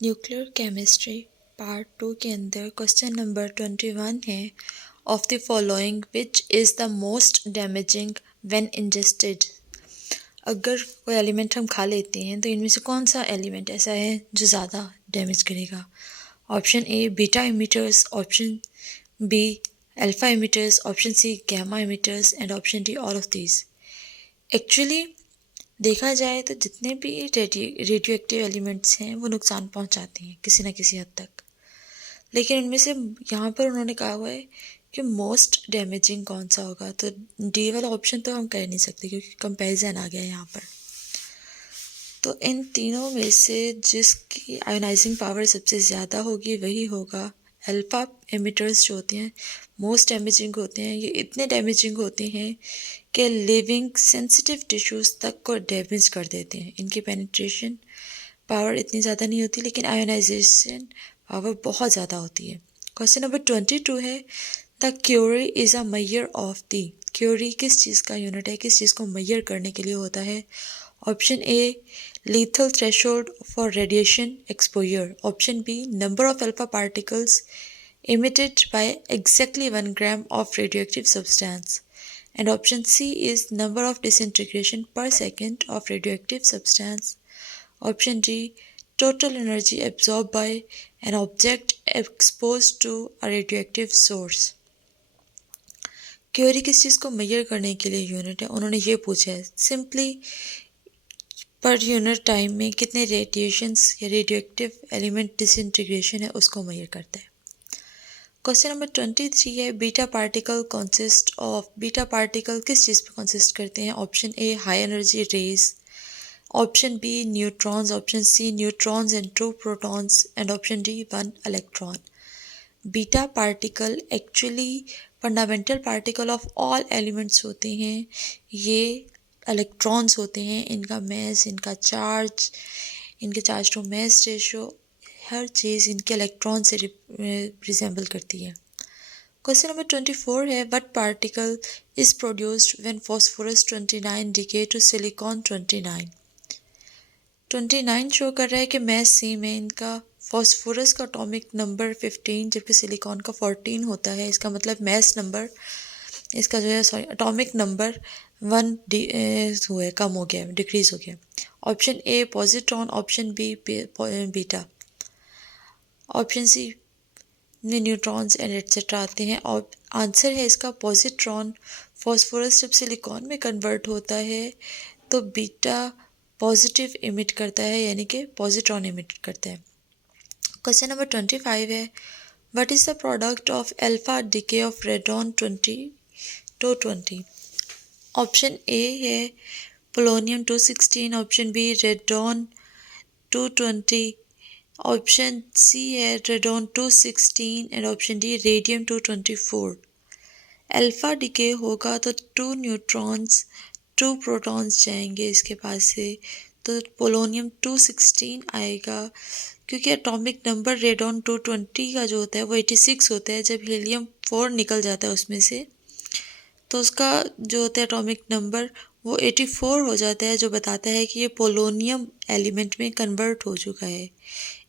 Nuclear chemistry part 2 के अंदर question number 21 है of the following which is the most damaging when ingested. अगर कोई एलिमेंट हम खा लेते हैं तो इनमें से कौन सा एलिमेंट ऐसा है जो ज़्यादा डैमेज करेगा। Option A beta emitters, option B alpha emitters, option C gamma emitters and option D all of these. Actually देखा जाए तो जितने भी रेडियो एक्टिव एलिमेंट्स हैं वो नुकसान पहुंचाते हैं किसी न किसी हद तक, लेकिन उनमें से यहाँ पर उन्होंने कहा हुआ है कि मोस्ट डैमेजिंग कौन सा होगा, तो डी वाला ऑप्शन तो हम कह नहीं सकते क्योंकि कंपैरिजन आ गया है यहाँ पर। तो इन तीनों में से जिसकी आयोनाइजिंग पावर सबसे ज़्यादा होगी वही होगा। अल्फ़ा एमिटर्स जो होते हैं मोस्ट डैमेजिंग होते हैं, ये इतने डैमेजिंग होते हैं कि लिविंग सेंसिटिव टिश्यूज़ तक को डैमेज कर देते हैं। इनकी पेनिट्रेशन पावर इतनी ज़्यादा नहीं होती लेकिन आयोनाइजेशन पावर बहुत ज़्यादा होती है। क्वेश्चन नंबर 22 है the curie is a measure of the. Curie किस चीज़ का यूनिट है, किस चीज़ को मेजर करने के लिए होता है। Option A lethal threshold for radiation exposure, option B number of alpha particles emitted by exactly 1 gram of radioactive substance, and option C is number of disintegration per second of radioactive substance, option D total energy absorbed by an object exposed to a radioactive source। Curie किस चीज़ को major करने के लिए unit है, उन्होंने ये पूछा है सिंपली पर यूनिट टाइम में कितने रेडिएशंस या रेडियो एक्टिव एलिमेंट डिसइंटीग्रेशन है उसको मेजर करता है। क्वेश्चन नंबर 23 है beta particle consist of. Beta particle किस चीज़ पे कंसिस्ट करते हैं। Option A high energy rays, option B neutrons, option C neutrons and 2 protons and option D 1 electron. Beta particle actually fundamental particle of all elements होते हैं। ये electrons होते हैं, इनका मैस, इनका चार्ज, इनके चार्ज टू मैस रेशो, हर चीज़ इनके electron से रिजेंबल करती है। क्वेश्चन नंबर 24 है what particle is produced when phosphorus 29 decay to silicon 29। 29 show कर रहा है कि मैस सेम है इनका। फॉस्फोरस का एटॉमिक नंबर 15 जबकि सिलिकॉन का 14 होता है। इसका मतलब मैस नंबर इसका जो है एटॉमिक नंबर 1 हुआ है, कम हो गया, डिक्रीज हो गया। Option A positron, option B beta, option C में न्यूट्रॉन्स एंड एट्सेट्रा आते हैं। और आंसर है इसका पॉजिट्रॉन। फॉस्फोरस जब सिलिकॉन में कन्वर्ट होता है तो बीटा पॉजिटिव इमिट करता है, यानी कि पॉजिट्रॉन इमिट करता है। क्वेश्चन नंबर 25 है what is the product of alpha decay of radon 20 option A है polonium 216, option B radon 220, option C है radon 216 and option D radium 224। Alpha decay होगा तो 2 न्यूट्रॉन्स 2 प्रोटॉन्स जाएंगे इसके पास से, तो पोलोनियम 216 आएगा क्योंकि एटॉमिक नंबर रेडॉन 220 का जो होता है वो 86 होता है। जब हीलियम 4 निकल जाता है उसमें से तो उसका जो होता है एटॉमिक नंबर वो 84 हो जाता है, जो बताता है कि ये पोलोनियम एलिमेंट में कन्वर्ट हो चुका है।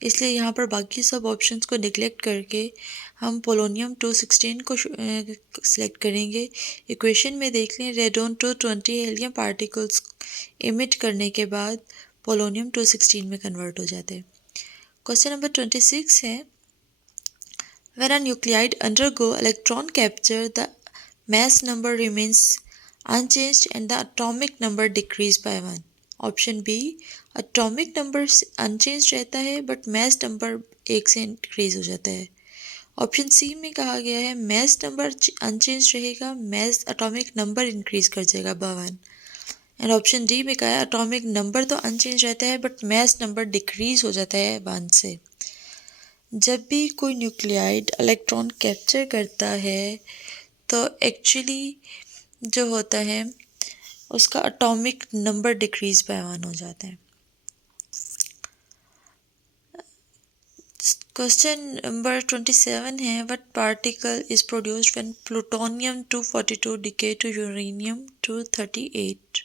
इसलिए यहाँ पर बाकी सब ऑप्शंस को निगलेक्ट करके हम पोलोनियम 216 को सिलेक्ट करेंगे। इक्वेशन में देख लें रेडॉन 220 हीलियम पार्टिकल्स इमिट करने के बाद पोलोनियम 216 में कन्वर्ट हो जाते हैं। क्वेश्चन नंबर 26 है when a nuclide undergo electron capture the mass number remains unchanged and the atomic number decreased by 1। Option B atomic number unchanged रहता है बट mass number 1 से इंक्रीज हो जाता है। ऑप्शन सी में कहा गया है mass number unchanged रहेगा, mass atomic number इंक्रीज कर जाएगा by 1। एंड ऑप्शन डी में कहा है atomic number तो unchanged रहता है बट mass number डिक्रीज हो जाता है 1 से। जब भी कोई न्यूक्लियाइड इलेक्ट्रॉन कैप्चर करता है तो एक्चुअली जो होता है उसका एटॉमिक नंबर डिक्रीज बाय 1 हो जाता है। क्वेश्चन नंबर 27 है what particle is produced when plutonium 242 decay to uranium 238।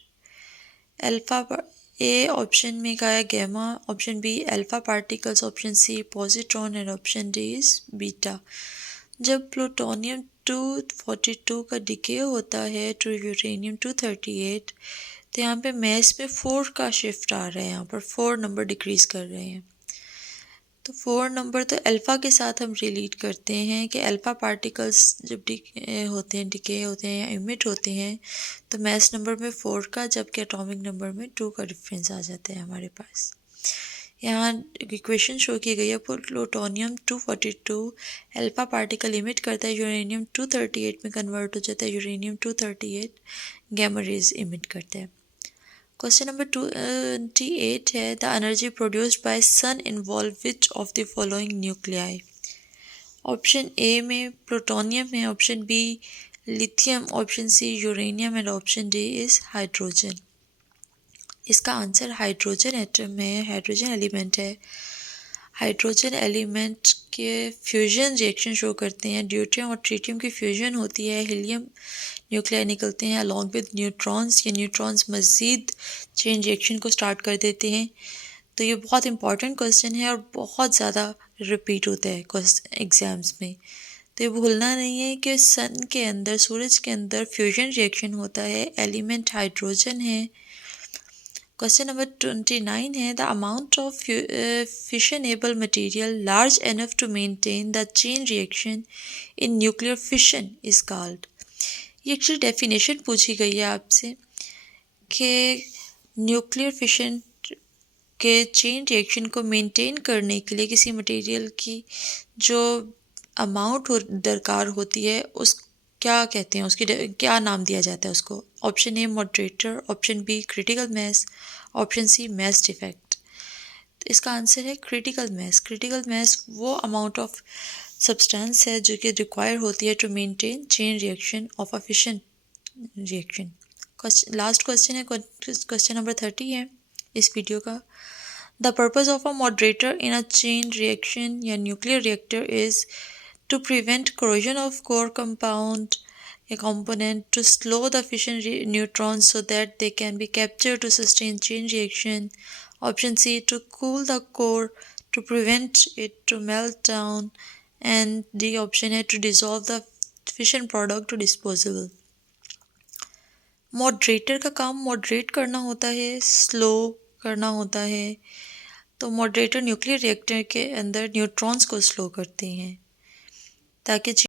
Alpha A option में का है gamma, option B alpha particles, option C positron and option D is beta. जब plutonium 242 का decay होता है टू यूरेनियम 238 तो यहाँ पे मैस में 4 का शिफ्ट आ रहा है, यहाँ पर 4 नंबर डिक्रीज कर रहे हैं। तो 4 नंबर तो अल्फ़ा के साथ हम रिलेट करते हैं कि अल्फ़ा पार्टिकल्स जब डिके होते हैं या इमिट होते हैं तो मैस नंबर में 4 का, जबकि एटॉमिक नंबर में 2 का डिफरेंस आ जाता है हमारे पास। यहाँ इक्वेशन शो की गई है, प्लूटोनियम 242 अल्फ़ा पार्टिकल इमिट करता है, यूरेनियम 238 में कन्वर्ट हो जाता है, यूरेनियम 238 गैमा रेज इमिट करता है। क्वेश्चन नंबर 28 है, the energy produced by sun involve which of the following nuclei. Option A में प्लूटोनियम है, option B lithium, option C uranium and option D is hydrogen. इसका answer hydrogen atom है, hydrogen element है। Hydrogen element के fusion reaction show करते हैं, deuterium और tritium की फ्यूजन होती है, हीलियम न्यूक्लियाई निकलते हैं अलॉन्ग विद न्यूट्रॉन्स। ये न्यूट्रॉन्स मज़ीद चेन रिएक्शन को स्टार्ट कर देते हैं। तो ये बहुत इंपॉर्टेंट क्वेश्चन है और बहुत ज़्यादा रिपीट होता है एग्ज़ाम्स में। तो ये भूलना नहीं है कि सन के अंदर, सूरज के अंदर फ्यूजन रिएक्शन होता है, एलिमेंट हाइड्रोजन है। क्वेश्चन नंबर 29 है, the amount of fissionable material large enough to maintain the chain reaction in nuclear fission is called. ये एक्चुअली डेफिनेशन पूछी गई है आपसे कि न्यूक्लियर फिशन के चेन रिएक्शन को मेंटेन करने के लिए किसी मटेरियल की जो अमाउंट दरकार होती है उस क्या कहते हैं, उसकी क्या नाम दिया जाता है उसको। Option A moderator, option B critical mass, option C mass defect. इसका आंसर है क्रिटिकल मैस। क्रिटिकल मैस वो अमाउंट ऑफ सब्सटेंस है जो कि रिक्वायर होती है to maintain chain reaction of a fission reaction. Last question है, क्वेश्चन नंबर 30 है इस वीडियो का। The purpose of a moderator in a chain reaction या nuclear reactor is to prevent corrosion of core compound, a component, to slow the fission neutrons so that they can be captured to sustain chain reaction. Option C, to cool the core to prevent it to melt down. And D option है to dissolve the fission product to disposable. Moderator का काम moderate करना होता है, slow करना होता है। तो मॉडरेटर न्यूक्लियर रिएक्टर के अंदर न्यूट्रॉन्स को स्लो करते हैं ताकि